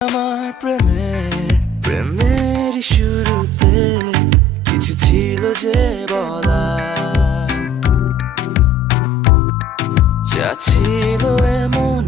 আমার প্রেমের শুরুতে কিছু ছিল যে বলা, যা ছিল এমন